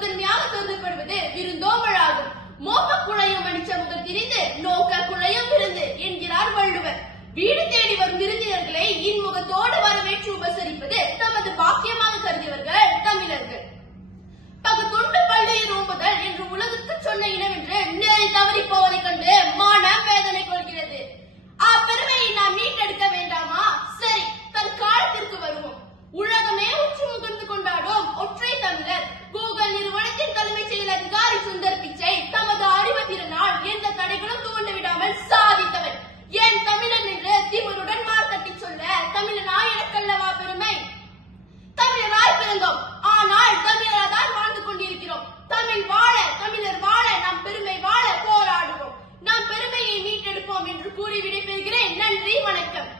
முதன்மையாக கருதப்படுவது விருந்தோம்பலாகும். மோப்ப குழையும் அடிச்ச முதல் திரிந்து நோக்க குழையும் விருந்து என்கிறார் வள்ளுவர். வீடு தேடி வரும் விருந்தினர்களை இன்முகத்தோடு வரவேற்று உபசரிப்பது தமது பாக்கியமாக கருதியவர்கள் தமிழர்கள். பகுத்தொண்டு பள்ளியில் ஓம்புதல் என்று உலகுக்கு சொன்ன இனவென்று நிலை தவறி போவதை கண்டு மனம் வேதனை கொள்கிறது. அப்பெருமையை நாம் மீட்டெடுக்க வேண்டாமா? சரி, தன் காலத்திற்கு வருவோம். உலகமே உச்சி முகர்ந்து கொண்டாடும் ஒற்றை தமிழர் கூகுள் நிறுவனத்தின் தலைமைச் செயல் அதிகாரி சுந்தர் பிச்சை தமது அறிவுத்திறனால் எந்த தடைகளும் தூண்டிவிடாமல் சாதித்தவர். என் தமிழன் என்று திமுருடன் மார்த்தட்டி சொல்ல தமிழனா எனக்கல்லவா பெருமை? தமிழராய் பிறந்தோம், ஆனால் தமிழராதான் வாழ்ந்து கொண்டிருக்கிறோம். தமிழ் வாழ, தமிழர் வாழ, நம் பெருமை வாழ போராடுவோம். நாம் பெருமையை மீட்டெடுப்போம் என்று கூறி விடைபெறுகிறேன். நன்றி, வணக்கம்.